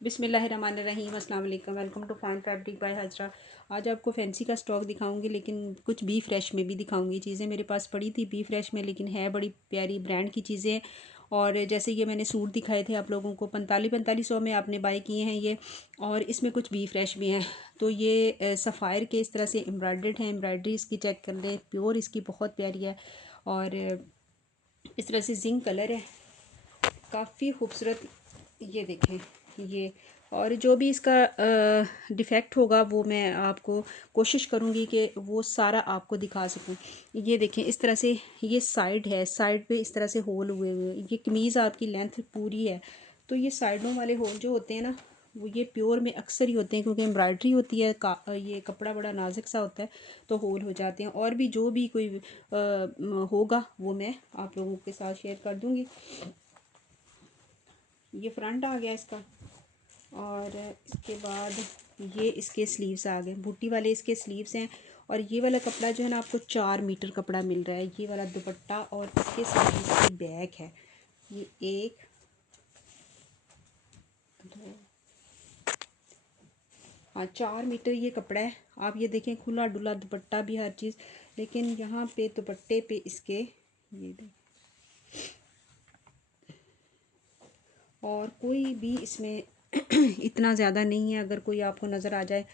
बिस्मिल्लाहिर्रहमानिर्रहीम अस्सलाम वालेकुम। Welcome to fine fabric by Hajra. आज आपको फैंसी का स्टॉक दिखाऊंगी, लेकिन कुछ बी फ्रेश में भी दिखाऊंगी। चीज़ें मेरे पास पड़ी थी बी फ्रेश में, लेकिन है बड़ी प्यारी ब्रांड की चीज़ें। और जैसे ये मैंने सूट दिखाए थे आप लोगों को 4500 में आपने बाय किए हैं ये। और इसमें कुछ बी फ्रेश भी हैं। तो ये सफ़ायर के इस तरह से एम्ब्रॉयडर्ड है। एम्ब्रॉयडरी इसकी चेक कर लें, प्योर इसकी बहुत प्यारी है। और इस तरह से जिंक कलर है, काफ़ी खूबसूरत। ये देखें ये। और जो भी इसका डिफ़ेक्ट होगा वो मैं आपको कोशिश करूँगी कि वो सारा आपको दिखा सकूँ। ये देखें इस तरह से ये साइड है, साइड पे इस तरह से होल हुए हुए। ये कमीज़ आपकी लेंथ पूरी है, तो ये साइडों वाले होल जो होते हैं ना, वो ये प्योर में अक्सर ही होते हैं, क्योंकि एम्ब्रॉयडरी होती है ये कपड़ा बड़ा नाजुक सा होता है, तो होल हो जाते हैं। और भी जो भी कोई होगा वो मैं आप लोगों के साथ शेयर कर दूँगी। ये फ्रंट आ गया इसका। और इसके बाद ये इसके स्लीव्स आ गए, बूटी वाले इसके स्लीव्स हैं। और ये वाला कपड़ा जो है ना, आपको 4 मीटर कपड़ा मिल रहा है। ये वाला दुपट्टा और इसके साथ इसकी बैग है। ये 1 2 हाँ 4 मीटर ये कपड़ा है। आप ये देखें, खुला डुला दुपट्टा भी, हर चीज़। लेकिन यहाँ पे दुपट्टे पे इसके ये देखें, और कोई भी इसमें इतना ज़्यादा नहीं है। अगर कोई आपको नज़र आ जाए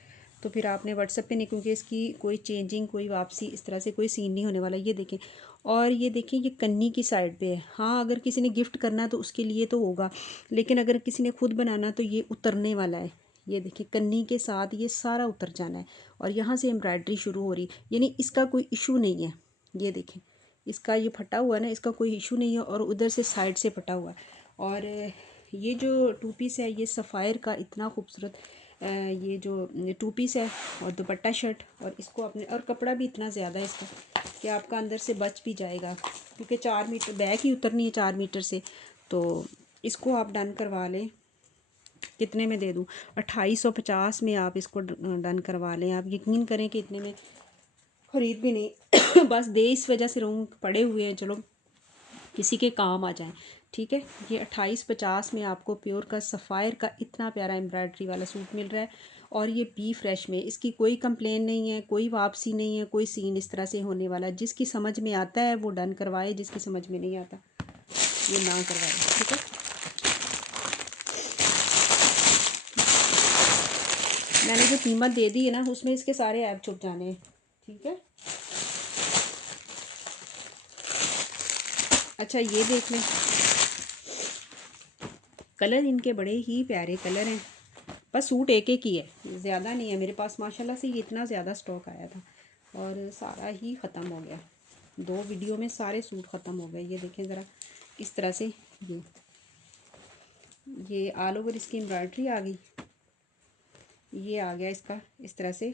तो फिर आपने व्हाट्सएप पे नहीं, क्योंकि इसकी कोई चेंजिंग, कोई वापसी इस तरह से कोई सीन नहीं होने वाला। ये देखें। और ये देखें, ये कन्नी की साइड पे है। हाँ, अगर किसी ने गिफ्ट करना है तो उसके लिए तो होगा, लेकिन अगर किसी ने खुद बनाना तो ये उतरने वाला है। ये देखिए, कन्नी के साथ ये सारा उतर जाना है। और यहाँ से एम्ब्रॉयडरी शुरू हो रही, यानी इसका कोई इशू नहीं है। ये देखें, इसका ये फटा हुआ है ना, इसका कोई इशू नहीं है। और उधर से साइड से फटा हुआ है। और ये जो टू पीस है, ये सफ़ायर का इतना खूबसूरत ये जो टू पीस है, और दुपट्टा शर्ट। और इसको अपने, और कपड़ा भी इतना ज़्यादा है इसका कि आपका अंदर से बच भी जाएगा, क्योंकि 4 मीटर बैक ही उतरनी है 4 मीटर से। तो इसको आप डन करवा लें। कितने में दे दूँ? 2850 में आप इसको डन करवा लें। आप यकीन करें कि इतने में ख़रीद भी नहीं बस दे इस वजह से रहूँ, पड़े हुए हैं, चलो किसी के काम आ जाए। ठीक है, ये 2850 में आपको प्योर का सफ़ायर का इतना प्यारा एम्ब्रॉयडरी वाला सूट मिल रहा है। और ये बी फ्रेश में, इसकी कोई कंप्लेन नहीं है, कोई वापसी नहीं है, कोई सीन इस तरह से होने वाला। जिसकी समझ में आता है वो डन करवाए, जिसकी समझ में नहीं आता ये ना करवाए। ठीक है, मैंने जो कीमत दे दी है ना, उसमें इसके सारे ऐप छुप जाने हैं। ठीक है, अच्छा ये देख लें, कलर इनके बड़े ही प्यारे कलर हैं। बस सूट एक एक ही है, ज़्यादा नहीं है मेरे पास। माशाल्लाह से ये इतना ज़्यादा स्टॉक आया था और सारा ही ख़त्म हो गया। 2 वीडियो में सारे सूट ख़त्म हो गए। ये देखें ज़रा, इस तरह से ये ऑल ओवर इसकी एम्ब्रॉयडरी आ गई। ये आ गया इसका इस तरह से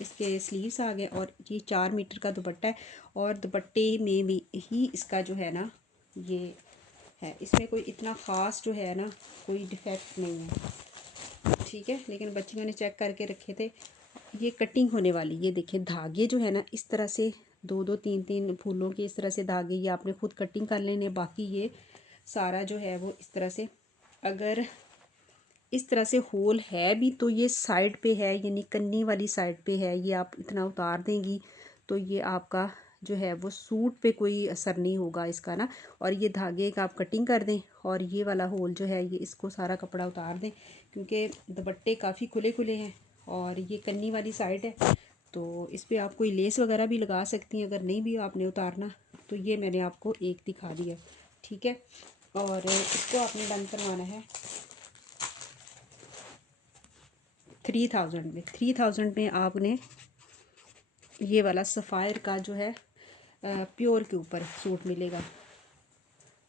इसके स्लीव्स आ गए। और ये 4 मीटर का दुपट्टा है। और दुपट्टे में भी ही इसका जो है ना, ये है, इसमें कोई इतना ख़ास जो है ना, कोई डिफेक्ट नहीं है। ठीक है, लेकिन बच्चियों ने चेक करके रखे थे। ये कटिंग होने वाली, ये देखिए धागे जो है ना, इस तरह से 2-2 3-3 फूलों के इस तरह से धागे, ये आपने खुद कटिंग कर लेने। बाकी ये सारा जो है वो इस तरह से, अगर इस तरह से होल है भी तो ये साइड पे है, यानी कन्नी वाली साइड पे है। ये आप इतना उतार देंगी तो ये आपका जो है वो सूट पे कोई असर नहीं होगा इसका ना। और ये धागे का आप कटिंग कर दें, और ये वाला होल जो है ये इसको सारा कपड़ा उतार दें, क्योंकि दुपट्टे काफ़ी खुले खुले हैं और ये कन्नी वाली साइड है। तो इस पर आप कोई लेस वगैरह भी लगा सकती हैं, अगर नहीं भी आपने उतारना तो। ये मैंने आपको एक दिखा दिया। ठीक है, और इसको आपने डन करवाना है 3000 में। 3000 में आपने ये वाला सफ़ायर का जो है प्योर के ऊपर सूट मिलेगा।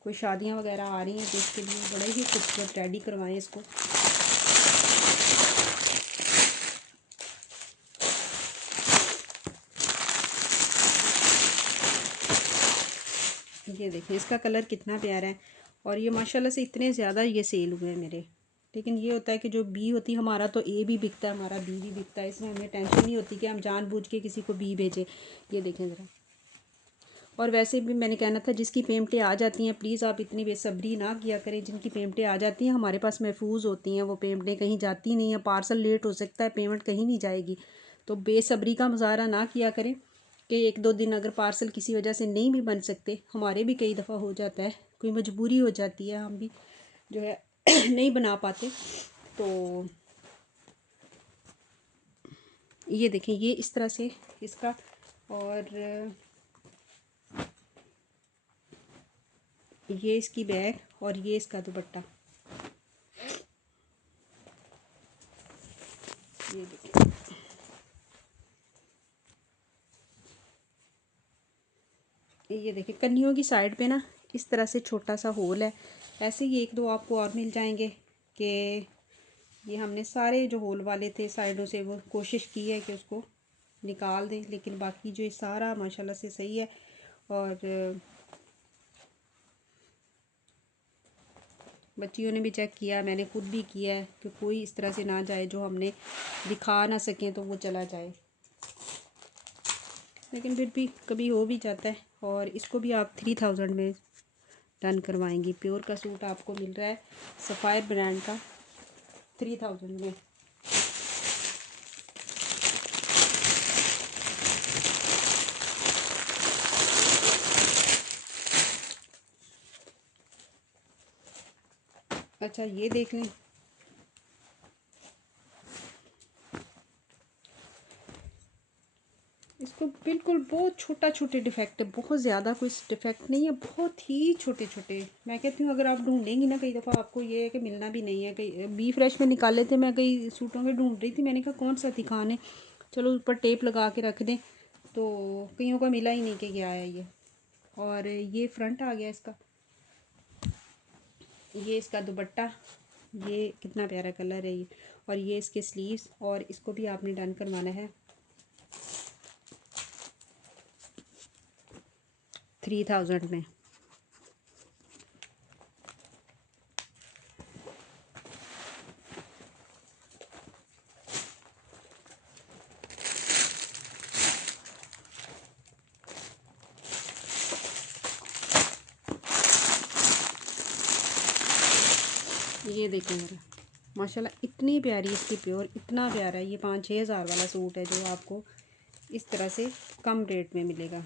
कोई शादियां वगैरह आ रही हैं तो इसके लिए बड़े ही खूबसूरत रेडी करवाएं इसको। ये देखिए इसका कलर कितना प्यारा है। और ये माशाल्लाह से इतने ज़्यादा ये सेल हुए हैं मेरे। लेकिन ये होता है कि जो बी होती है, हमारा तो ए भी बिकता है, हमारा बी भी बिकता है, इसमें हमें टेंशन नहीं होती कि हम जानबूझ के किसी को बी भेजें। ये देखें ज़रा, और वैसे भी मैंने कहना था जिसकी पेमेंटें आ जाती हैं प्लीज़ आप इतनी बेसब्री ना किया करें। जिनकी पेमेंटें आ जाती हैं हमारे पास महफूज होती हैं, वो पेमेंटें कहीं जाती नहीं हैं। पार्सल लेट हो सकता है, पेमेंट कहीं नहीं जाएगी। तो बेसब्री का मुजाहरा ना किया करें कि एक दो दिन अगर पार्सल किसी वजह से नहीं भी बन सकते, हमारे भी कई दफ़ा हो जाता है, कोई मजबूरी हो जाती है, हम भी जो है नहीं बना पाते। तो ये देखें, ये इस तरह से इसका, और ये इसकी बैग और ये इसका दुपट्टा। ये देखिए, ये देखिए कन्नियों की साइड पे ना इस तरह से छोटा सा होल है। ऐसे ही एक दो आपको और मिल जाएंगे कि ये हमने सारे जो होल वाले थे साइडों से वो कोशिश की है कि उसको निकाल दें, लेकिन बाकी जो ये सारा माशाल्लाह से सही है। और बच्चियों ने भी चेक किया, मैंने खुद भी किया है कि कोई इस तरह से ना जाए जो हमने दिखा ना सकें तो वो चला जाए, लेकिन फिर भी कभी हो भी जाता है। और इसको भी आप 3000 में डन करवाएंगी। प्योर का सूट आपको मिल रहा है सफ़ायर ब्रांड का 3000 में। अच्छा ये देख लें, इसको बिल्कुल बहुत छोटा छोटे डिफेक्ट है, बहुत ज़्यादा कोई डिफेक्ट नहीं है, बहुत ही छोटे छोटे। मैं कहती हूँ अगर आप ढूंढेंगी ना, कई दफ़ा आपको ये है कि मिलना भी नहीं है। कई बी फ्रेश में निकाले थे, मैं कई सूटों के ढूंढ रही थी, मैंने कहा कौन सा दिखाने, चलो ऊपर टेप लगा के रख दें, तो कईयों का मिला ही नहीं कि क्या है ये। और ये फ्रंट आ गया इसका, ये इसका दुपट्टा, ये कितना प्यारा कलर है ये, और ये इसके स्लीव्स। और इसको भी आपने डन करवाना है 3000 में। ये देखें मेरा माशाल्लाह इतनी प्यारी इसकी प्योर, इतना प्यारा है। ये 5-6 हज़ार वाला सूट है जो आपको इस तरह से कम रेट में मिलेगा।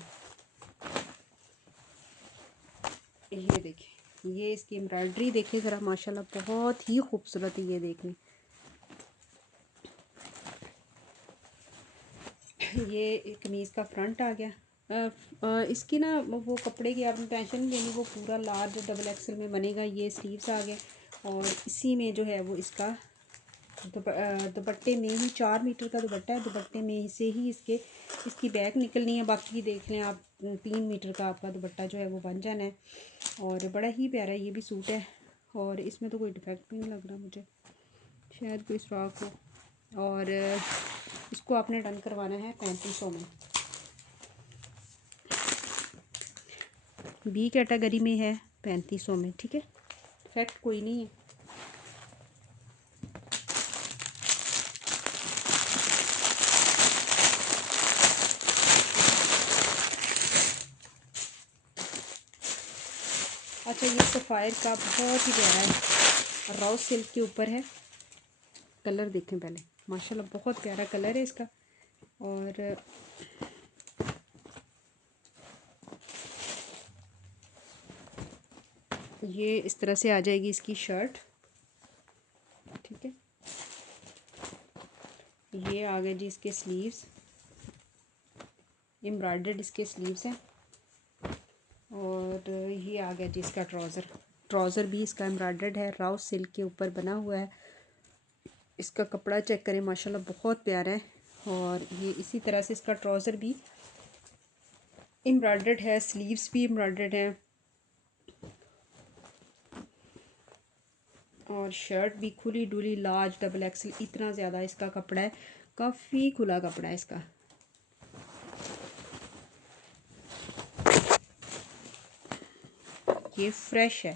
ये देखिए, ये इसकी एम्ब्रॉयडरी देखिए ज़रा, माशाल्लाह बहुत ही खूबसूरत है। ये देखने, ये कमीज़ का फ्रंट आ गया। इसकी ना वो कपड़े की आपने टेंशन नहीं लेनी, वो पूरा लार्ज डबल एक्सल में बनेगा। ये स्लीव्स आ गए, और इसी में जो है वो इसका दुपट्टे में ही 4 मीटर का दुपट्टा है। दुपट्टे में से ही इसकी बैक निकलनी है। बाकी देख लें आप, 3 मीटर का आपका दुपट्टा जो है वो बन जाना है। और बड़ा ही प्यारा ये भी सूट है, और इसमें तो कोई डिफेक्ट नहीं लग रहा मुझे, शायद कोई स्टॉक हो। और इसको आपने डन करवाना है 3500 में। बी कैटेगरी में है 3500 में, ठीक है, डिफेक्ट कोई नहीं है। अच्छा ये सफ़ायर का बहुत ही प्यारा है, रॉ सिल्क के ऊपर है। कलर देखें पहले, माशाल्लाह बहुत प्यारा कलर है इसका। और ये इस तरह से आ जाएगी इसकी शर्ट, ठीक है। ये आ गए जी इसके स्लीव्स, एम्ब्रॉयडर्ड इसके स्लीव्स हैं। और ये आ गया जी इसका ट्राउज़र, ट्राउज़र भी इसका एम्ब्रॉयडर्ड है, राउ सिल्क के ऊपर बना हुआ है। इसका कपड़ा चेक करें, माशाल्लाह बहुत प्यारा है। और ये इसी तरह से इसका ट्राउज़र भी एम्ब्रॉयडर्ड है, स्लीव्स भी एम्ब्रॉयडर्ड है, और शर्ट भी खुली डुली लार्ज डबल एक्सल, इतना ज़्यादा इसका कपड़ा है, काफ़ी खुला कपड़ा है इसका। ये फ्रेश है,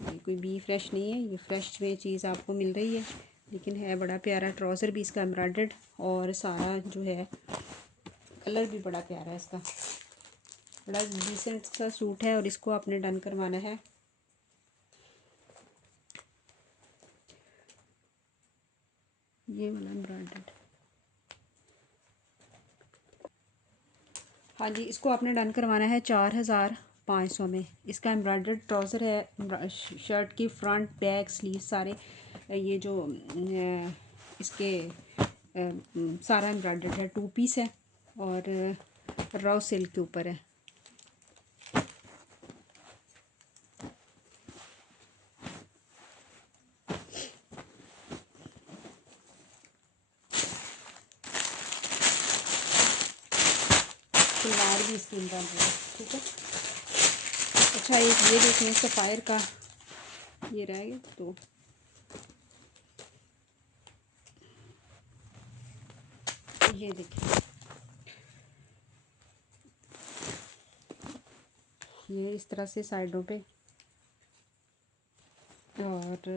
ये कोई बी फ्रेश नहीं है, ये फ्रेश में चीज़ आपको मिल रही है, लेकिन है बड़ा प्यारा। ट्राउज़र भी इसका एम्ब्रॉयडर्ड, और सारा जो है कलर भी बड़ा प्यारा है इसका। बड़ा डिसेंट सा सूट है और इसको आपने डन करवाना है। ये वाला एम्ब्रॉयडर्ड, हाँ जी, इसको आपने डन करवाना है 4500 में। इसका एम्ब्रॉयडर्ड ट्राउज़र है, शर्ट की फ्रंट बैक स्लीव सारे, ये जो इसके सारा एम्ब्रॉयडर्ड है, 2 पीस है और रॉ सिल्क के ऊपर है। सलवार भी इसकी एम्ब्रॉयडर्ड है, ठीक है। अच्छा, एक ये देखें सफ़ायर का, ये रह गया तो ये देखिए, ये इस तरह से साइडों पे, और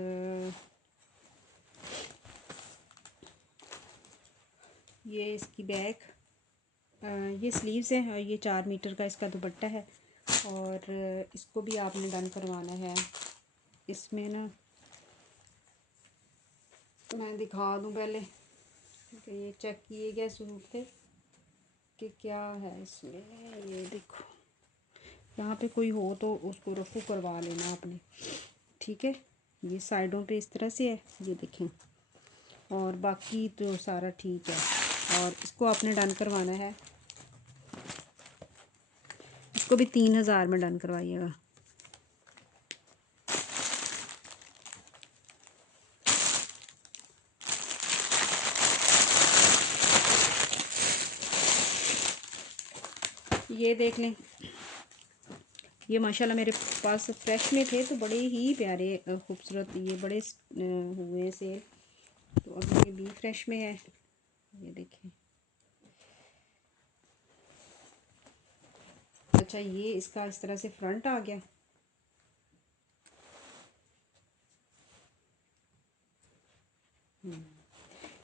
ये इसकी बैक, ये स्लीव्स है और ये 4 मीटर का इसका दुपट्टा है। और इसको भी आपने डन करवाना है। इसमें ना मैं दिखा दूं पहले कि ये चेक किए गए सूट पे कि क्या है इसमें। ये देखो, यहाँ पे कोई हो तो उसको रफू करवा लेना आपने, ठीक है। ये साइडों पे इस तरह से है, ये देखें, और बाकी तो सारा ठीक है। और इसको आपने डन करवाना है, इसको भी 3000 में डन करवाइएगा। ये देख लें, ये माशाल्लाह मेरे पास फ्रेश में थे तो बड़े ही प्यारे खूबसूरत, ये बड़े हुए सेल, तो अभी ये भी फ्रेश में है। ये देखें, अच्छा, ये इसका इस तरह से फ्रंट आ गया,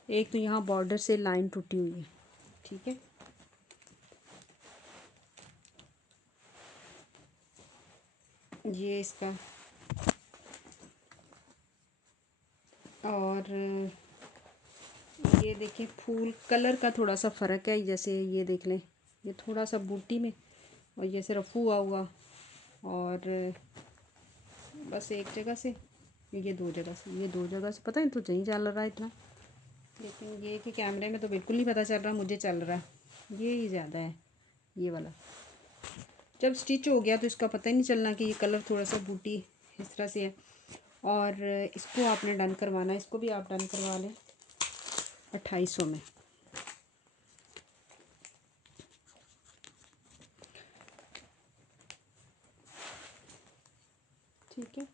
एक तो यहाँ बॉर्डर से लाइन टूटी हुई है, ठीक है। ये इसका, और ये देखिए फूल कलर का थोड़ा सा फ़र्क है, जैसे ये देख लें, ये थोड़ा सा बूटी में और जैसे रफू हुआ और बस एक जगह से, ये 2 जगह से, ये 2 जगह से पता नहीं तो नहीं चल रहा है इतना, लेकिन ये कि कैमरे में तो बिल्कुल नहीं पता चल रहा, मुझे चल रहा है। ये ही ज़्यादा है ये वाला, जब स्टिच हो गया तो इसका पता ही नहीं चलना कि ये कलर थोड़ा सा बूटी इस तरह से है। और इसको आपने डन करवाना है, इसको भी आप डन करवा लें 2800 में। ठीक है,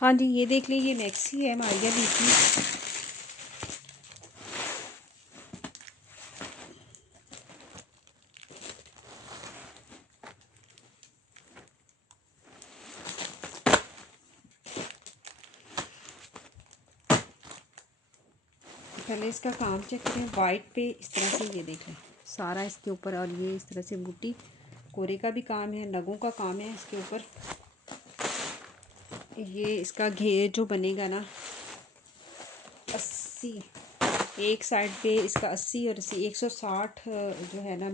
हाँ जी, ये देख लीजिए, मैक्सी है मारिया दी की। पहले इसका काम चेक करें, वाइट पे इस तरह से, ये देखें सारा इसके ऊपर, और ये इस तरह से बूटी, कोरे का भी काम है, नगों का काम है इसके ऊपर। ये इसका घेर जो बनेगा ना 80, एक साइड पे इसका 80 और 160 जो है ना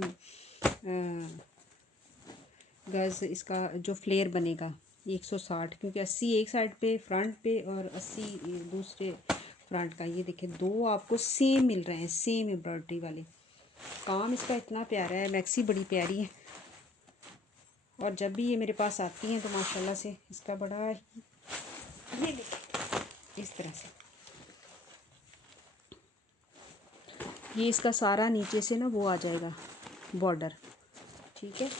गज, इसका जो फ्लेयर बनेगा 160, क्योंकि 80 एक साइड पे फ्रंट पे और 80 दूसरे फ्रंट का। ये देखिए, 2 आपको सेम मिल रहे हैं, सेम एम्ब्रॉयडरी वाले। काम इसका इतना प्यारा है, मैक्सी बड़ी प्यारी है, और जब भी ये मेरे पास आती हैं तो माशाल्लाह से इसका बड़ा ही, ये देखिए इस तरह से, ये इसका सारा नीचे से ना वो आ जाएगा बॉर्डर, ठीक है।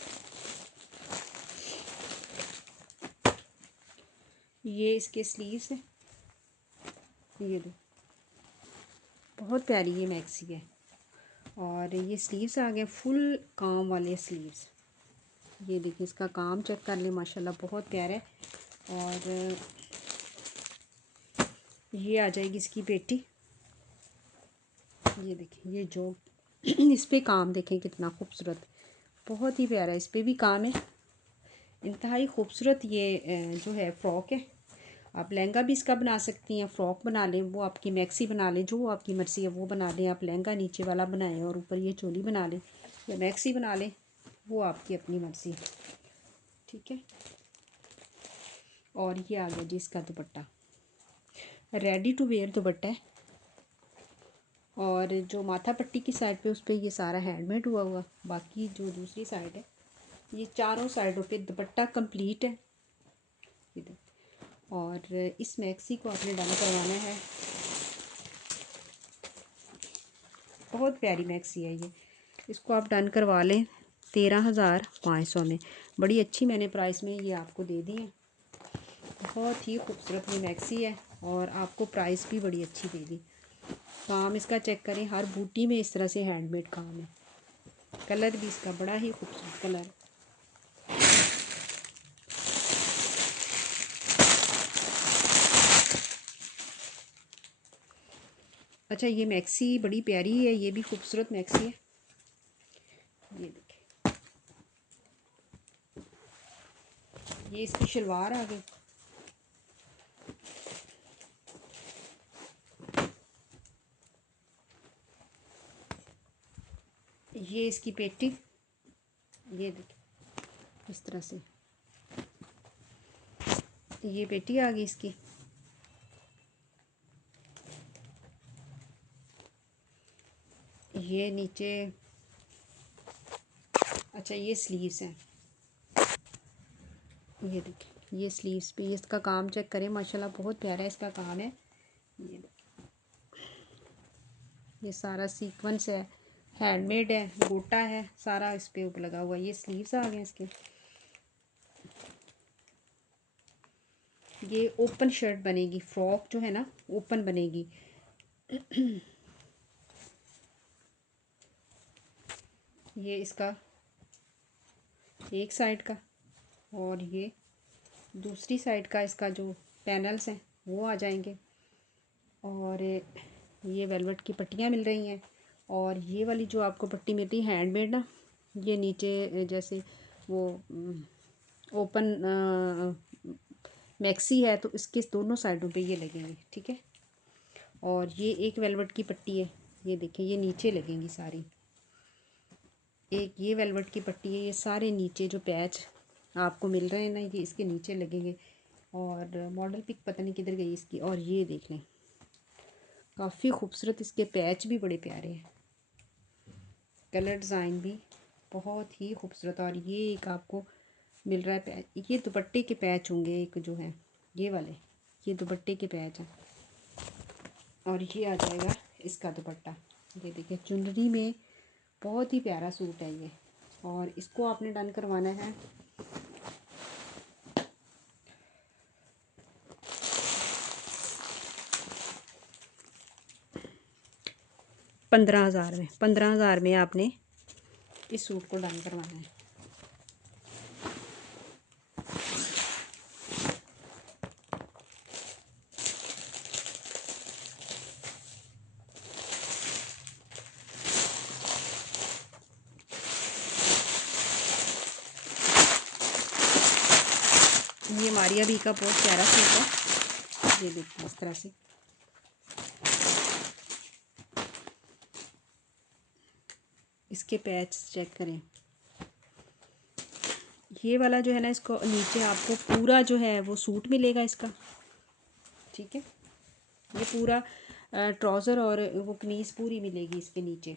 ये इसके स्लीव्स हैं, ये दो, बहुत प्यारी ये मैक्सी है। और ये स्लीव्स आ गए फुल काम वाले स्लीव्स, ये देखिए इसका काम चेक कर ले, माशाल्लाह बहुत प्यारा है। और ये आ जाएगी इसकी पेटी। ये देखिए ये जो इस पे काम देखें कितना खूबसूरत, बहुत ही प्यारा इस पे भी काम है, इंतहाई खूबसूरत। ये जो है फ़्रॉक है। आप लहंगा भी इसका बना सकती हैं, फ़्रॉक बना लें, वो आपकी मैक्सी बना लें, जो आपकी मर्ज़ी है वो बना लें। आप लहंगा नीचे वाला बनाएं और ऊपर ये चोली बना लें, या मैक्सी बना लें, वो आपकी अपनी मर्ज़ी है। ठीक है। और ये आ गया जी इसका dupatta, ready to wear dupatta है। और जो माथा पट्टी की साइड पे उस पर ये सारा हैंडमेड हुआ, बाकी जो दूसरी साइड है ये चारों साइडों पे दुपट्टा कंप्लीट है इधर। और इस मैक्सी को आपने डन करवाना है, बहुत प्यारी मैक्सी है ये। इसको आप डन करवा लें 13,500 में, बड़ी अच्छी मैंने प्राइस में ये आपको दे दी है। बहुत ही खूबसूरत ये मैक्सी है और आपको प्राइस भी बड़ी अच्छी दे दी। काम इसका चेक करें, हर बूटी में इस तरह से हैंडमेड काम है। कलर भी इसका बड़ा ही खूबसूरत कलर। अच्छा ये मैक्सी बड़ी प्यारी है, ये भी खूबसूरत मैक्सी है। ये देखिए ये इसकी शलवार आ गई। ये इसकी पेटी, ये देखिए इस तरह से ये पेटी आ गई इसकी। ये नीचे, अच्छा ये स्लीव्स हैं। ये देखिए ये स्लीव्स पे इसका काम चेक करें, माशाल्लाह बहुत प्यारा इसका काम है। ये ये सारा सीक्वेंस है, हैंडमेड है, गोटा है सारा इस पे ऊपर लगा हुआ। ये स्लीव्स आ गए इसके। ये ओपन शर्ट बनेगी, फ्रॉक जो है ना ओपन बनेगी। ये इसका एक साइड का और ये दूसरी साइड का इसका जो पैनल्स हैं वो आ जाएंगे। और ये वेलवेट की पट्टियाँ मिल रही हैं। और ये वाली जो आपको पट्टी मिलती है हैंडमेड ना, ये नीचे जैसे वो ओपन मैक्सी है तो इसके दोनों साइडों पे ये लगेंगे। ठीक है। और ये एक वेलवेट की पट्टी है, ये देखिए ये नीचे लगेंगी सारी। एक ये वेलवेट की पट्टी है, ये सारे नीचे जो पैच आपको मिल रहे हैं ना ये इसके नीचे लगेंगे। और मॉडल पिक पता नहीं किधर गई इसकी। और ये देख लें काफ़ी खूबसूरत, इसके पैच भी बड़े प्यारे हैं, कलर डिज़ाइन भी बहुत ही खूबसूरत। और ये एक आपको मिल रहा है पैच, ये दुपट्टे के पैच होंगे एक जो है ये वाले, ये दुपट्टे के पैच हैं। और ये आ जाएगा इसका दुपट्टा। ये देखिए चुनरी में बहुत ही प्यारा सूट है ये। और इसको आपने डन करवाना है 15,000 में। 15,000 में आपने इस सूट को डन करवाना है। ये मारिया भी का बहुत प्यारा सूट है। ये देखिए इस तरह से इसके पैच चेक करें। ये वाला जो है ना इसको नीचे आपको पूरा जो है वो सूट मिलेगा इसका। ठीक है। ये पूरा ट्राउज़र और वो कमीज़ पूरी मिलेगी इसके नीचे,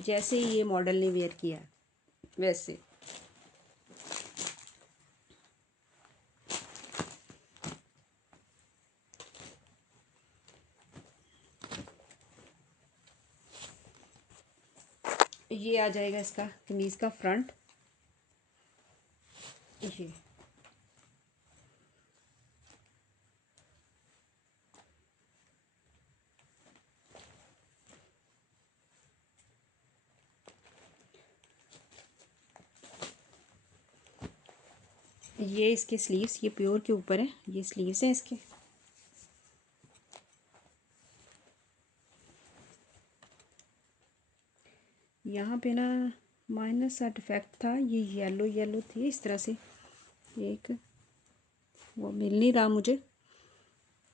जैसे ही ये मॉडल ने वेयर किया है वैसे। ये आ जाएगा इसका कमीज़ का फ्रंट। ये इसके स्लीव्स, ये प्योर के ऊपर है, ये स्लीव्स हैं इसके। यहाँ पे ना माइनस सा डिफेक्ट था, ये येलो येलो थी इस तरह से, एक वो मिल नहीं रहा मुझे,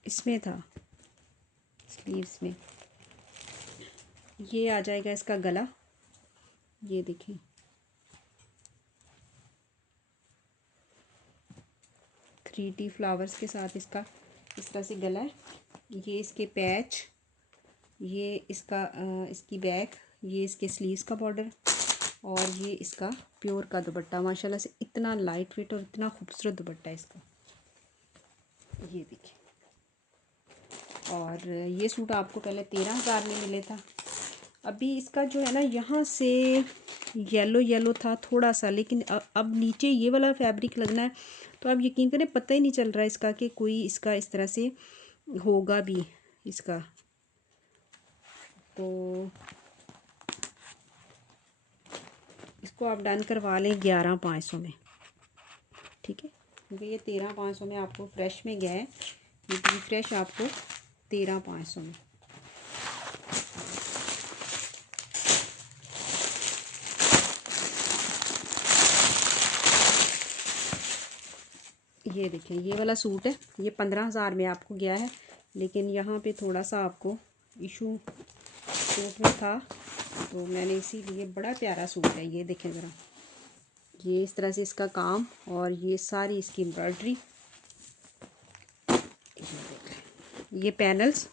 इसमें था स्लीव्स में। ये आ जाएगा इसका गला, ये देखें, थ्री डी फ्लावर्स के साथ इसका इस तरह से गला है। ये इसके पैच, ये इसका इसकी बैक, ये इसके स्लीव्स का बॉर्डर, और ये इसका प्योर का दुपट्टा। माशाल्लाह से इतना लाइट वेट और इतना खूबसूरत दुपट्टा है इसका, ये देखिए। और ये सूट आपको पहले 13,000 में मिले था। अभी इसका जो है ना, यहाँ से येलो येलो था थोड़ा सा, लेकिन अब नीचे ये वाला फैब्रिक लगना है, तो आप यकीन करें पता ही नहीं चल रहा है इसका कि कोई इसका इस तरह से होगा भी इसका। तो इसको आप डन करवा लें 11,500 में, ठीक है, क्योंकि ये 13,500 में आपको फ्रेश में गया है, लेकिन फ्रेश आपको 13,500 में। ये देखिए, ये वाला सूट है, ये 15,000 में आपको गया है, लेकिन यहाँ पे थोड़ा सा आपको इशू सूट में था, तो मैंने इसीलिए, बड़ा प्यारा सूट है ये, देखें ज़रा, ये इस तरह से इसका काम, और ये सारी इसकी एम्ब्रॉयडरी, ये पैनल्स,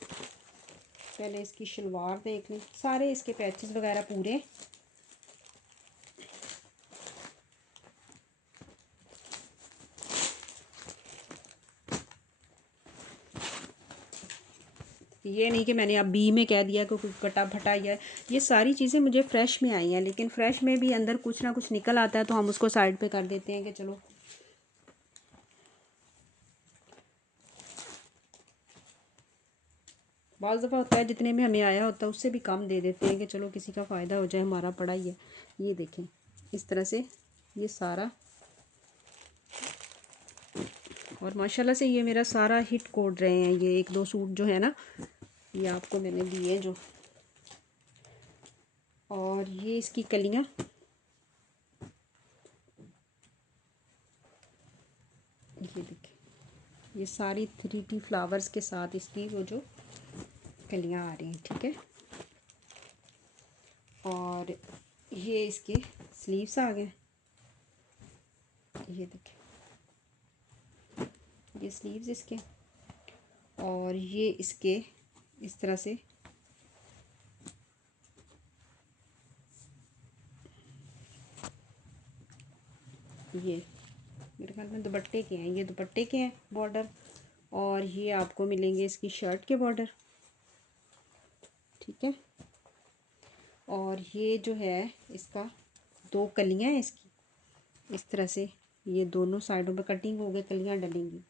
पहले इसकी शलवार देख लें, सारे इसके पैचेस वगैरह पूरे। ये नहीं कि मैंने अब बी में कह दिया कि कटा फटा ये सारी चीज़ें मुझे फ़्रेश में आई हैं, लेकिन फ़्रेश में भी अंदर कुछ ना कुछ निकल आता है, तो हम उसको साइड पे कर देते हैं कि चलो। बाज़ दफ़ा होता है जितने में हमें आया होता है उससे भी कम दे देते हैं कि चलो किसी का फ़ायदा हो जाए, हमारा पड़ा ही है। ये देखें इस तरह से ये सारा, और माशाल्लाह से ये मेरा सारा हिट कोड रहे हैं। ये एक दो सूट जो है ना, ये आपको मैंने दिए जो, और ये इसकी कलियाँ, ये देखिए, ये सारी 3D फ्लावर्स के साथ इसकी वो जो कलियाँ आ रही हैं, ठीक है। और ये इसके स्लीव्स आ गए, ये देखिए, ये स्लीव्स इसके, और ये इसके इस तरह से ये मेरे ख्याल में दुपट्टे के हैं, ये दुपट्टे के हैं बॉर्डर, और ये आपको मिलेंगे इसकी शर्ट के बॉर्डर, ठीक है। और ये जो है इसका दो कलियां हैं इसकी, इस तरह से ये दोनों साइडों पे कटिंग हो गई, कलियां डलेंगी,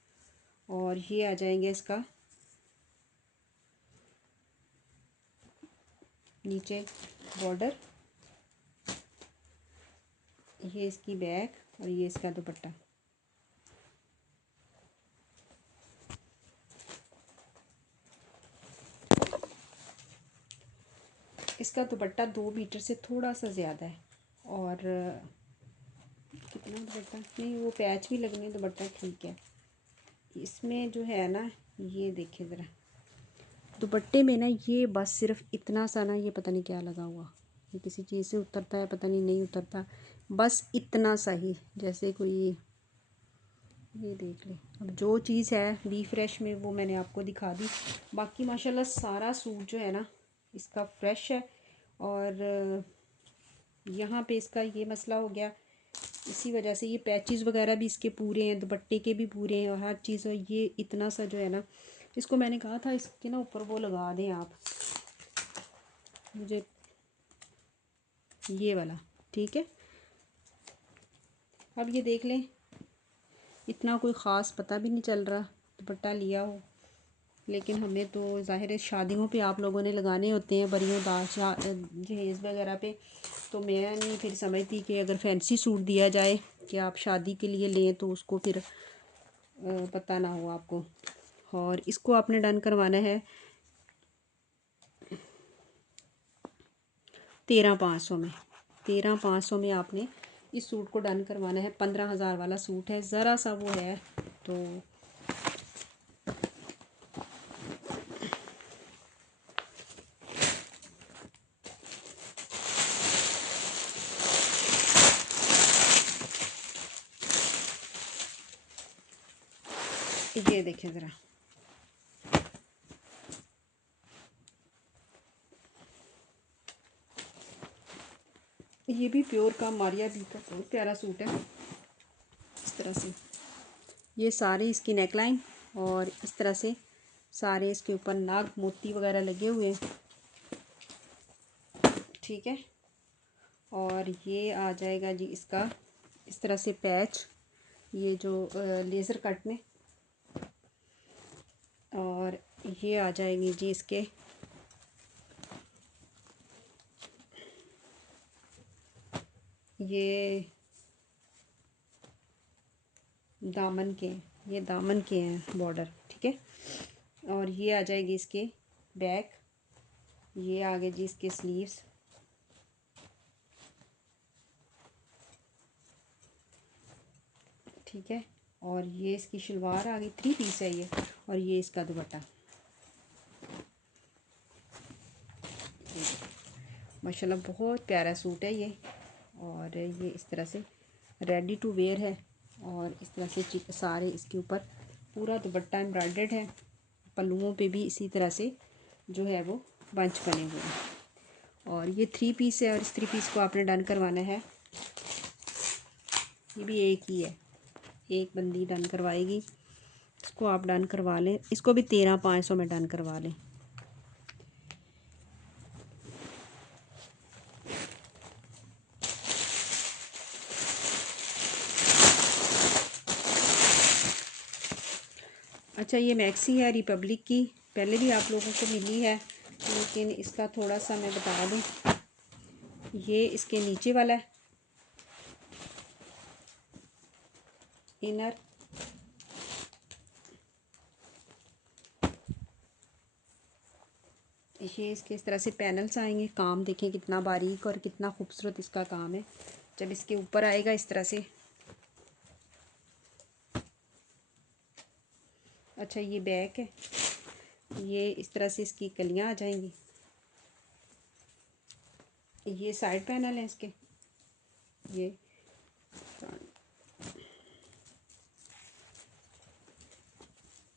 और ये आ जाएंगे इसका नीचे बॉर्डर, ये इसकी बैक, और ये इसका दुपट्टा। इसका दुपट्टा 2 मीटर से थोड़ा सा ज़्यादा है, और कितना दुपट्टा नहीं, वो पैच भी लगने, दुपट्टा ठीक है। इसमें जो है ना, ये देखिए ज़रा दुपट्टे में ना, ये बस सिर्फ इतना सा ना, ये पता नहीं क्या लगा हुआ, ये किसी चीज़ से उतरता है, पता नहीं, नहीं उतरता, बस इतना सा ही, जैसे कोई, ये देख लें। अब जो चीज़ है बी फ्रेश में वो मैंने आपको दिखा दी। बाकी माशाल्लाह सारा सूट जो है ना इसका फ्रेश है, और यहाँ पे इसका ये मसला हो गया, इसी वजह से ये पैचेस वगैरह भी इसके पूरे हैं, दुपट्टे के भी पूरे हैं, और हर चीज़, और ये इतना सा जो है ना, इसको मैंने कहा था इसके ना ऊपर वो लगा दें आप मुझे, ये वाला, ठीक है। अब ये देख लें, इतना कोई ख़ास पता भी नहीं चल रहा, दुपट्टा लिया हो लेकिन हमें तो ज़ाहिर है शादियों पे आप लोगों ने लगाने होते हैं, बरियों जहेज़ वगैरह पे। तो मैं नहीं फिर समझती कि अगर फैंसी सूट दिया जाए कि आप शादी के लिए लें तो उसको फिर पता ना हो आपको। और इसको आपने डन करवाना है 13,500 में। 13,500 में आपने इस सूट को डन करवाना है। 15,000 वाला सूट है, ज़रा सा वो है तो ये देखें ज़रा, ये भी प्योर का मारिया बी का बहुत प्यारा सूट है। इस तरह से ये सारे इसकी नेकलाइन और इस तरह से सारे इसके ऊपर नाग मोती वगैरह लगे हुए हैं, ठीक है। और ये आ जाएगा जी इसका इस तरह से पैच, ये जो लेज़र कट में। और ये आ जाएगी जी इसके ये दामन के, ये दामन के हैं बॉर्डर, ठीक है। और ये आ जाएगी इसके बैक, ये आगे जी इसके स्लीव्स, ठीक है। और ये इसकी शलवार आ गई, 3 पीस है ये। और ये इसका दुपट्टा, माशाल्लाह बहुत प्यारा सूट है ये। और ये इस तरह से रेडी टू वेयर है। और इस तरह से सारे इसके ऊपर पूरा दुपट्टा एम्ब्रॉयडर्ड है। पल्लुओं पे भी इसी तरह से जो है वो बंच बने हुए हैं। और ये 3 पीस है और इस 3 पीस को आपने डन करवाना है। ये भी एक ही है, एक बंदी डन करवाएगी। इसको आप डन करवा लें, इसको भी 13,500 में डन करवा लें। अच्छा, ये मैक्सी है रिपब्लिक की, पहले भी आप लोगों को मिली है, लेकिन इसका थोड़ा सा मैं बता दूं, ये इसके नीचे वाला है इनर, ये इसके इस तरह से पैनल्स आएंगे। काम देखें कितना बारीक और कितना खूबसूरत इसका काम है। जब इसके ऊपर आएगा इस तरह से। अच्छा, ये बैक है, ये इस तरह से इसकी कलियां आ जाएंगी। ये साइड पैनल है इसके,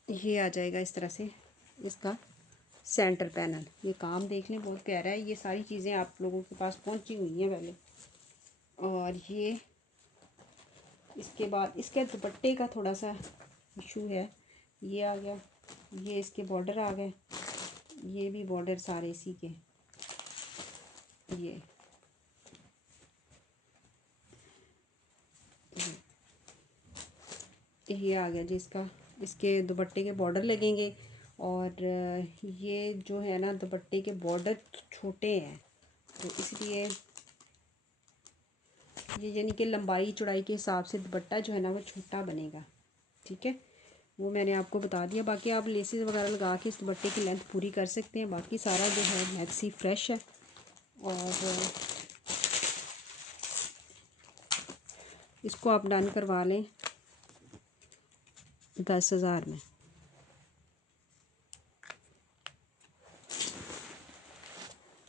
ये आ जाएगा इस तरह से इसका सेंटर पैनल। ये काम देख लें बहुत प्यारा है। ये सारी चीज़ें आप लोगों के पास पहुंची हुई हैं पहले। और ये इसके बाद इसके दुपट्टे का थोड़ा सा इशू है, ये आ गया, ये इसके बॉर्डर आ गए, ये भी बॉर्डर सारे इसी के, ये आ गया जी इसका, इसके दुपट्टे के बॉर्डर लगेंगे। और ये जो है ना दुपट्टे के बॉर्डर छोटे हैं, तो इसलिए ये यानी कि लंबाई चौड़ाई के हिसाब से दुपट्टा जो है ना वो छोटा बनेगा, ठीक है। वो मैंने आपको बता दिया। बाकी आप लेसेस वगैरह लगा के इस दुपट्टे की लेंथ पूरी कर सकते हैं। बाकी सारा जो है मैक्सी फ्रेश है। और इसको आप डन करवा लें 10,000 में।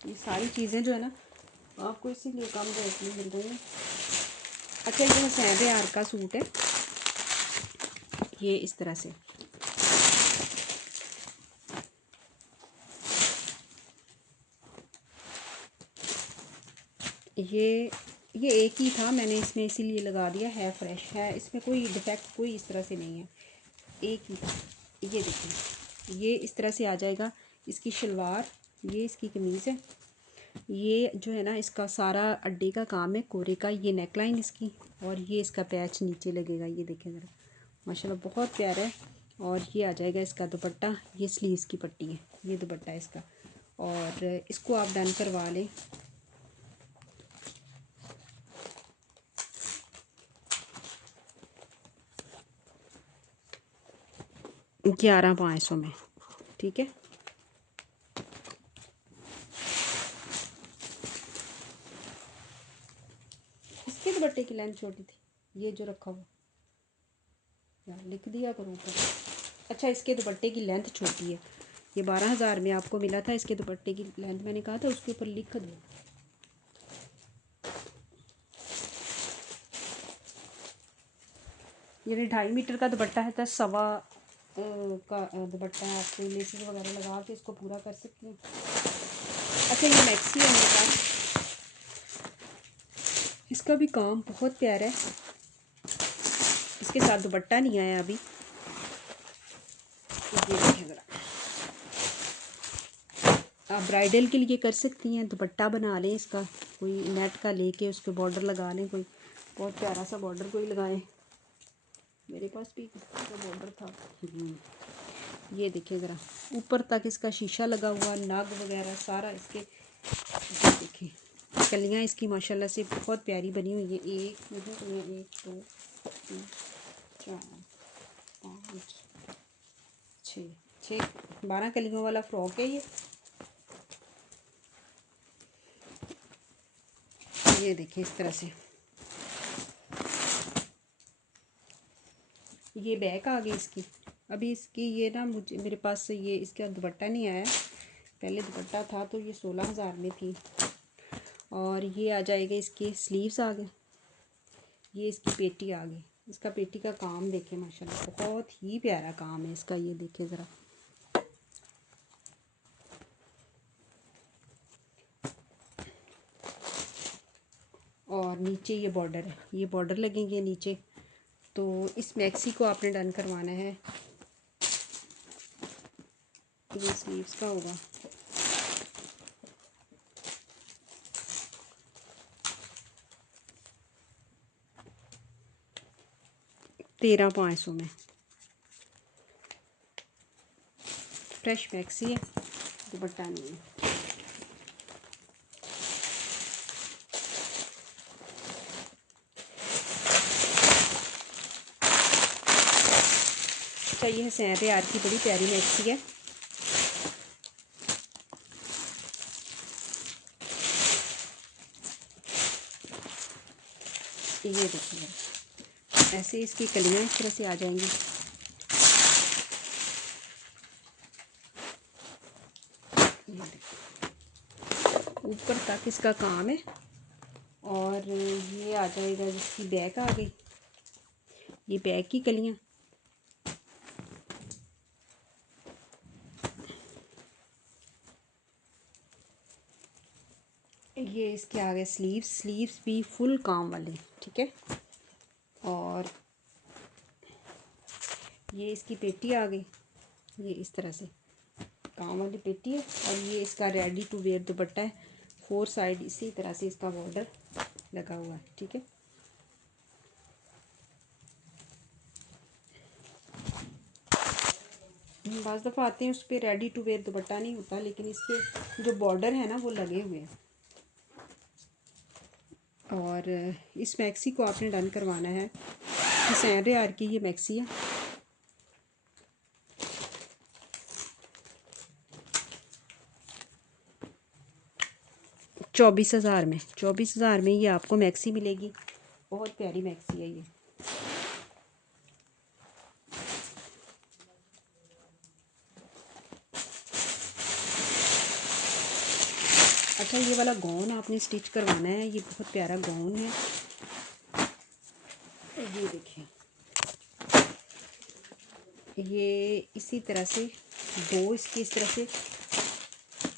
ये सारी चीज़ें जो है ना आपको इसीलिए कम रेट में मिल रही हैं। अच्छा, ये हुसैन यार का सूट है, ये इस तरह से, ये एक ही था, मैंने इसमें इसीलिए लगा दिया है। फ्रेश है, इसमें कोई डिफेक्ट कोई इस तरह से नहीं है, एक ही था। ये देखिए, ये इस तरह से आ जाएगा। इसकी शलवार, ये इसकी कमीज़ है। ये जो है ना इसका सारा अड्डे का काम है, कोरे का। ये नेकलाइन इसकी, और ये इसका पैच नीचे लगेगा। ये देखें ज़रा, माशाल्लाह बहुत प्यारा है। और ये आ जाएगा इसका दुपट्टा। ये स्लीव्स की पट्टी है, ये दुपट्टा है इसका। और इसको आप डन करवा लें 11,500 में, ठीक है। इसके दुपट्टे की लेंथ छोटी थी, ये जो रखा हुआ यार लिख दिया करो ऊपर। अच्छा, इसके दुपट्टे की लेंथ छोटी है। ये 12,000 में आपको मिला था। इसके दुपट्टे की लेंथ मैंने कहा था उसके ऊपर लिख दो। ये 2.5 मीटर का दुपट्टा है, 10 का दुपट्टा है। आप लेसेस वगैरह लगा के इसको पूरा कर सकते हैं। अच्छा, ये मैक्सी है मेरे पास, इसका भी काम बहुत प्यारा है। इसके साथ दुपट्टा नहीं आया अभी। ये देखिए ज़रा, आप ब्राइडल के लिए कर सकती हैं। दुपट्टा बना लें इसका, कोई नेट का लेके उसके बॉर्डर लगा लें, कोई बहुत प्यारा सा बॉर्डर कोई लगाएं। मेरे पास भी इसका बॉर्डर था। ये देखिए ज़रा, ऊपर तक इसका शीशा लगा हुआ, नाग वगैरह सारा इसके। ये देखिए कलियाँ इसकी माशाल्लाह से बहुत प्यारी बनी हुई है। 1 2 3 4 5 6 12 कलियों वाला फ्रॉक है ये देखिए इस तरह से। ये बैक आ गई इसकी। अभी इसकी ये ना मुझे मेरे पास से ये इसका दुपट्टा नहीं आया। पहले दुपट्टा था तो ये 16,000 में थी। और ये आ जाएगा, इसके स्लीव्स आ गए, ये इसकी पेटी आ गई। इसका पेटी का काम देखें माशाल्लाह, बहुत ही प्यारा काम है इसका। ये देखें ज़रा, और नीचे ये बॉर्डर है, ये बॉर्डर लगेंगे नीचे। तो इस मैक्सी को आपने डन करवाना है। ये स्लीव्स का होगा। तेरह 500 में फ्रेश मैक्सी है, दुपट्टा नहीं है। अच्छा, ये है 7,000 की बड़ी प्यारी मैक्सी है। ये देखिए, ऐसे इसकी कलियाँ इस तरह से आ जाएंगी। ऊपर तक इसका काम है। और ये आ जाएगा, जिसकी बैक आ गई, ये बैक की कलियाँ। ये इसके आ गए स्लीव्स भी फुल काम वाले, ठीक है। और ये इसकी पेटी आ गई, ये इस तरह से काम वाली पेटी है। और ये इसका रेडी टू वेयर दुपट्टा है। 4 साइड इसी तरह से इसका बॉर्डर लगा हुआ है, ठीक है। बाज़ दफ़ा आते हैं उस पर रेडी टू वेयर दुपट्टा नहीं होता, लेकिन इसके जो बॉर्डर है ना वो लगे हुए हैं। और इस मैक्सी को आपने डन करवाना है। 7,000 की ये मैक्सी है। 24,000 में, 24,000 में ये आपको मैक्सी मिलेगी। बहुत प्यारी मैक्सी है ये। अच्छा, ये वाला गाउन आपने स्टिच करवाना है, ये बहुत प्यारा गाउन है। ये देखिए, ये इसी तरह से दो इसकी इस तरह से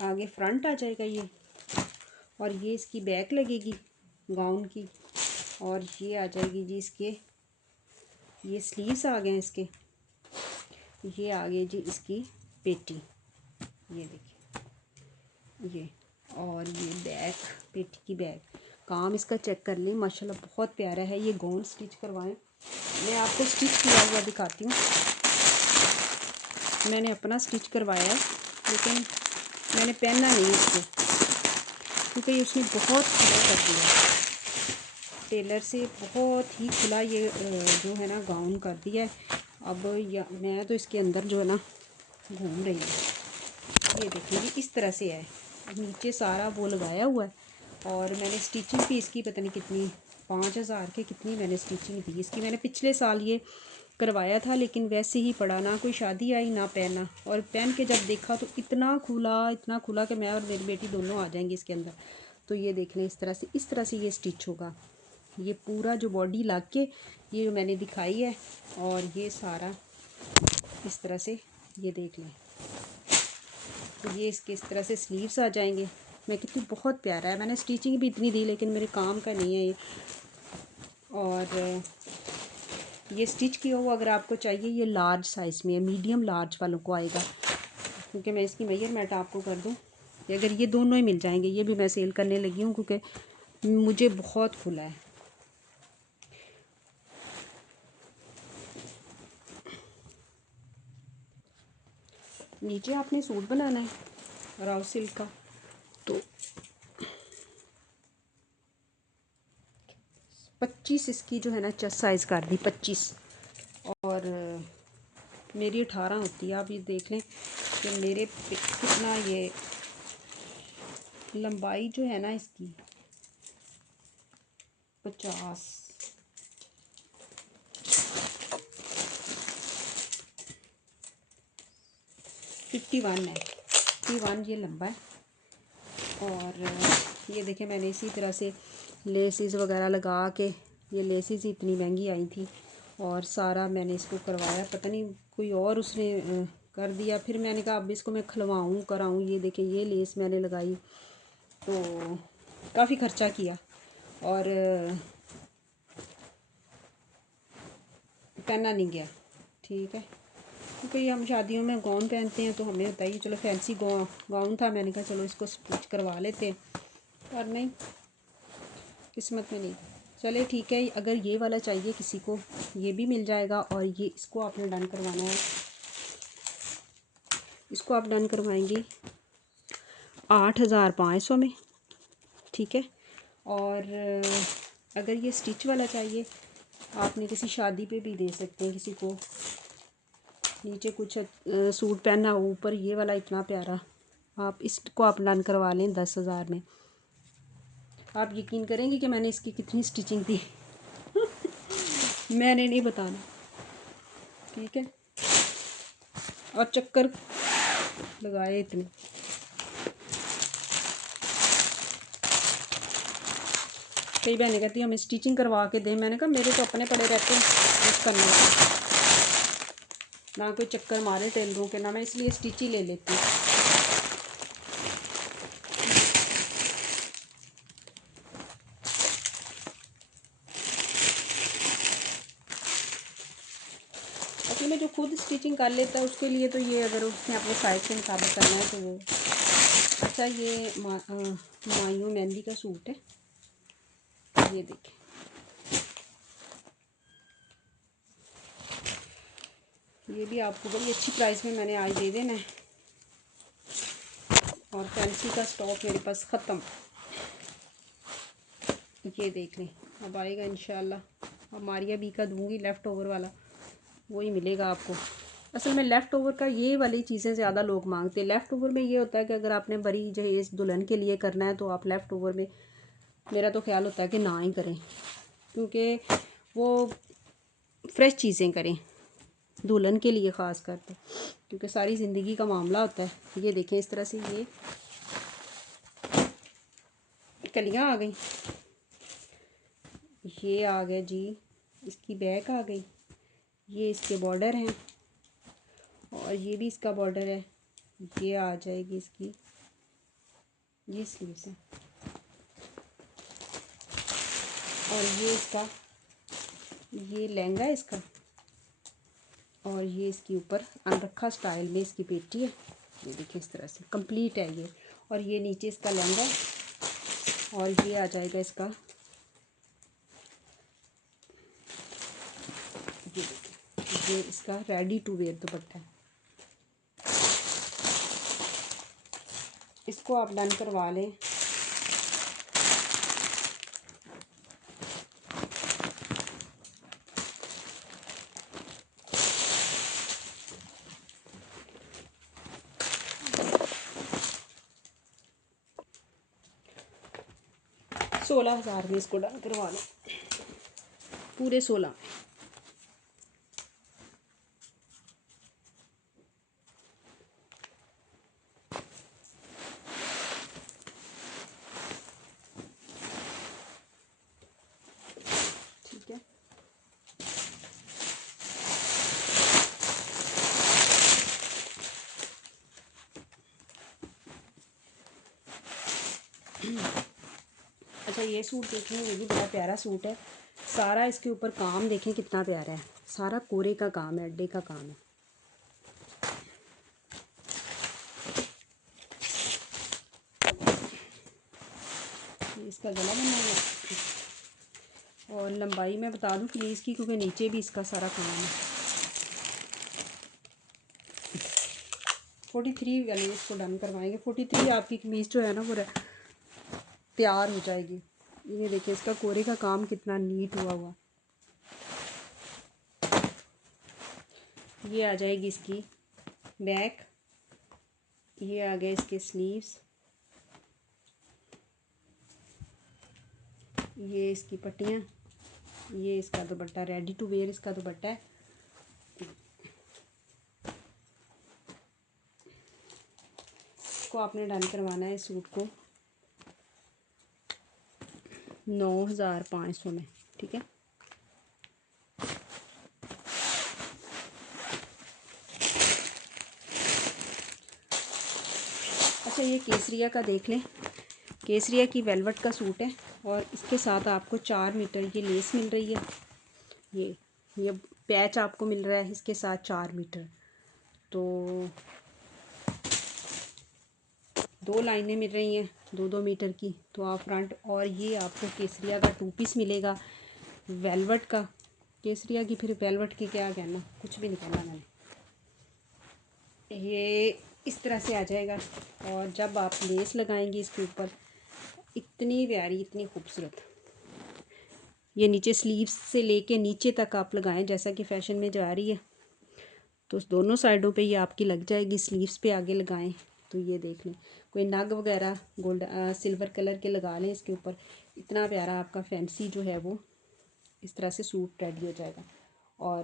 आगे फ्रंट आ जाएगा ये। और ये इसकी बैक लगेगी गाउन की। और ये आ जाएगी जी इसके, ये स्लीव्स आ गए हैं इसके। ये आ गई जी इसकी पेटी, ये देखिए ये। और ये बैक, पेटी की बैक काम इसका चेक कर लें, माशाल्लाह बहुत प्यारा है। ये गाउन स्टिच करवाएं। मैं आपको स्टिच किया हुआ दिखाती हूँ। मैंने अपना स्टिच करवाया है, लेकिन मैंने पहना नहीं इसको, क्योंकि उसने बहुत खुला कर दिया टेलर से, बहुत ही खुला ये जो है ना गाउन कर दिया है। अब मैं तो इसके अंदर जो है ना घूम रही हूँ। ये देखिए जी इस तरह से है, नीचे सारा वो लगाया हुआ है। और मैंने स्टिचिंग भी इसकी पता नहीं कितनी 5,000 के कितनी मैंने स्टिचिंग दी इसकी। मैंने पिछले साल ये करवाया था, लेकिन वैसे ही पड़ा, ना कोई शादी आई ना पहना। और पहन के जब देखा तो इतना खुला कि मैं और मेरी बेटी दोनों आ जाएंगे इसके अंदर। तो ये देख लें इस तरह से ये स्टिच होगा। ये पूरा जो बॉडी लग के ये मैंने दिखाई है, और ये सारा इस तरह से ये देख लें। तो ये इसके इस तरह से स्लीव्स आ जाएंगे। मैं कितनी बहुत प्यारा है, मैंने स्टिचिंग भी इतनी दी, लेकिन मेरे काम का नहीं है ये। और ये स्टिच किया हुआ अगर आपको चाहिए, ये लार्ज साइज़ में है, मीडियम लार्ज वालों को आएगा, क्योंकि मैं इसकी मेजरमेंट आपको कर दूं। अगर ये दोनों ही मिल जाएंगे, ये भी मैं सेल करने लगी हूँ क्योंकि मुझे बहुत खुला है। नीचे आपने सूट बनाना है राव सिल्क का, तो 25 इसकी जो है ना चेस्ट साइज़ कर दी 25, और मेरी 18 होती है। आप ये देख लें कि मेरे कितना ये लंबाई जो है ना इसकी 50 51 है, 51 ये लंबा है। और ये देखें मैंने इसी तरह से लेसिस वगैरह लगा के, ये लेसिस इतनी महंगी आई थी, और सारा मैंने इसको करवाया, पता नहीं कोई और उसने कर दिया। फिर मैंने कहा अब इसको मैं खलवाऊँ कराऊँ। ये देखें ये लेस मैंने लगाई, तो काफ़ी ख़र्चा किया, और पहना नहीं गया। ठीक है, क्योंकि हम शादियों में गाउन पहनते हैं तो हमें होता है कि चलो फैंसी गाउन था, मैंने कहा चलो इसको स्टिच करवा लेते हैं, और नहीं, किस्मत में नहीं। चले ठीक है, अगर ये वाला चाहिए किसी को ये भी मिल जाएगा। और ये इसको आपने डन करवाना है, इसको आप डन करवाएंगी 8,500 में। ठीक है, और अगर ये स्टिच वाला चाहिए, आपने किसी शादी पे भी दे सकते हैं किसी को, नीचे कुछ सूट पहना हो, ऊपर ये वाला इतना प्यारा, आप इसको आप डन करवा लें 10,000 में। आप यकीन करेंगे कि मैंने इसकी कितनी स्टिचिंग दी मैंने नहीं बताना। ठीक है, और चक्कर लगाए इतने। कई बहनें कहती हैं हमें स्टिचिंग करवा के दें, मैंने कहा मेरे तो अपने पड़े रहते हैं स्टिच करने वाले, ना कोई चक्कर मारे टेलरों के, ना मैं इसलिए स्टिच ही ले लेती हूँ। असल में जो खुद स्टिचिंग कर लेता है उसके लिए तो ये, अगर उसने अपने साइज के मुताबिक करना है तो वो अच्छा। ये मायूं मेहंदी का सूट है, ये देखें, ये भी आपको बड़ी अच्छी प्राइस में मैंने आज दे देना है। और फैंसी का स्टॉक मेरे पास ख़त्म, ये देख लें, अब आएगा इंशाल्लाह। अब मारिया बी का दूंगी, लेफ़्ट ओवर वाला वही मिलेगा आपको। असल में लेफ़्ट ओवर का ये वाली चीज़ें ज़्यादा लोग मांगते हैं। लेफ़्ट ओवर में ये होता है कि अगर आपने बड़ी जहेज दुल्हन के लिए करना है तो आप लेफ़्ट ओवर में, मेरा तो ख्याल होता है कि ना ही करें, क्योंकि वो फ्रेश चीज़ें करें दुल्हन के लिए ख़ास करके, क्योंकि सारी ज़िंदगी का मामला होता है। ये देखें इस तरह से ये कलियाँ आ गई, ये आ गया जी, इसकी बैक आ गई, ये इसके बॉर्डर हैं, और ये भी इसका बॉर्डर है, ये आ जाएगी इसकी ये स्लीव्स है, और ये इसका ये लहंगा है इसका, और ये इसके ऊपर अनरखा स्टाइल में इसकी पेटी है। ये देखिए इस तरह से कंप्लीट है ये, और ये नीचे इसका लहंगा, और ये आ जाएगा इसका ये इसका रेडी टू वेयर दुपट्टा है। इसको आप डन करवा लें। $16,000 में इसको डन करवा लें, पूरे 16। ठीक है, अच्छा ये सूट देखें, ये भी बड़ा प्यारा सूट है। सारा इसके ऊपर काम देखें कितना प्यारा है, सारा कोरे का काम है, अड्डे का काम है। ये इसका गला बना हुआ है और लंबाई मैं बता दूं प्लीज़ की, क्योंकि नीचे भी इसका सारा काम है। 43 वाले इसको डन करवाएंगे। 43 आपकी कमीज़ जो है ना वो तैयार हो जाएगी। ये देखिए इसका कोरे का काम कितना नीट हुआ। ये आ जाएगी इसकी बैक, ये आ गए इसके स्लीव्स, ये इसकी पट्टियाँ, ये इसका दुपट्टा, रेडी टू वेयर इसका दुपट्टा है। इसको आपने डन करवाना है सूट को 9,500 में। ठीक है, अच्छा ये केसरिया का देख लें, केसरिया की वेलवेट का सूट है और इसके साथ आपको 4 मीटर ये लेस मिल रही है। ये पैच आपको मिल रहा है इसके साथ 4 मीटर, तो 2 लाइनें मिल रही हैं 2-2 मीटर की। तो आप फ्रंट, और ये आपको केसरिया का 2 पीस मिलेगा वेलवेट का। केसरिया की फिर वेलवेट की क्या कहना, कुछ भी नहीं कहना मैंने। ये इस तरह से आ जाएगा और जब आप लेस लगाएंगी इसके ऊपर, इतनी प्यारी, इतनी खूबसूरत। ये नीचे स्लीव्स से लेके नीचे तक आप लगाएं, जैसा कि फ़ैशन में जा रही है, तो दोनों साइडों पे ये आपकी लग जाएगी। स्लीव्स पे आगे लगाएं तो ये देख लें, कोई नग वगैरह गोल्ड सिल्वर कलर के लगा लें इसके ऊपर। इतना प्यारा आपका फैंसी जो है वो इस तरह से सूट रेडी हो जाएगा। और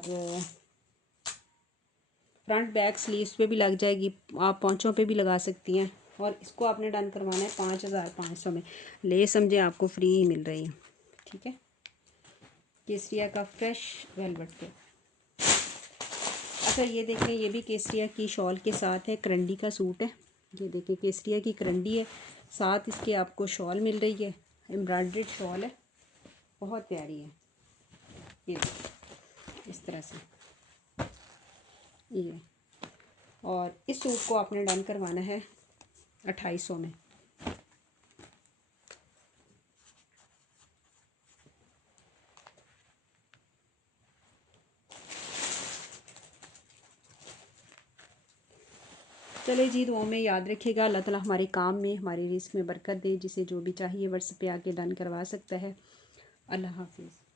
फ्रंट बैक स्लीव्स पे भी लग जाएगी, आप पौंचों पे भी लगा सकती हैं। और इसको आपने डन करवाना है 5,500 में। ले समझे आपको फ्री ही मिल रही है। ठीक है, केसरिया का फ्रेश वेलवेट पे। अच्छा ये देखें, ये भी केसरिया की शॉल के साथ है, करंडी का सूट है। ये देखें केसरिया की करंडी है, साथ इसके आपको शॉल मिल रही है, एम्ब्रॉयडर्ड शॉल है, बहुत प्यारी है। ये इस तरह से ये, और इस सूट को आपने डन करवाना है 2,800 में। चले जी, दुआओं में याद रखिएगा। अल्लाह ताला हमारे काम में, हमारे रिस्क में बरकत दे। जिसे जो भी चाहिए व्हाट्सएप पे आके डन करवा सकता है। अल्लाह हाफिज़।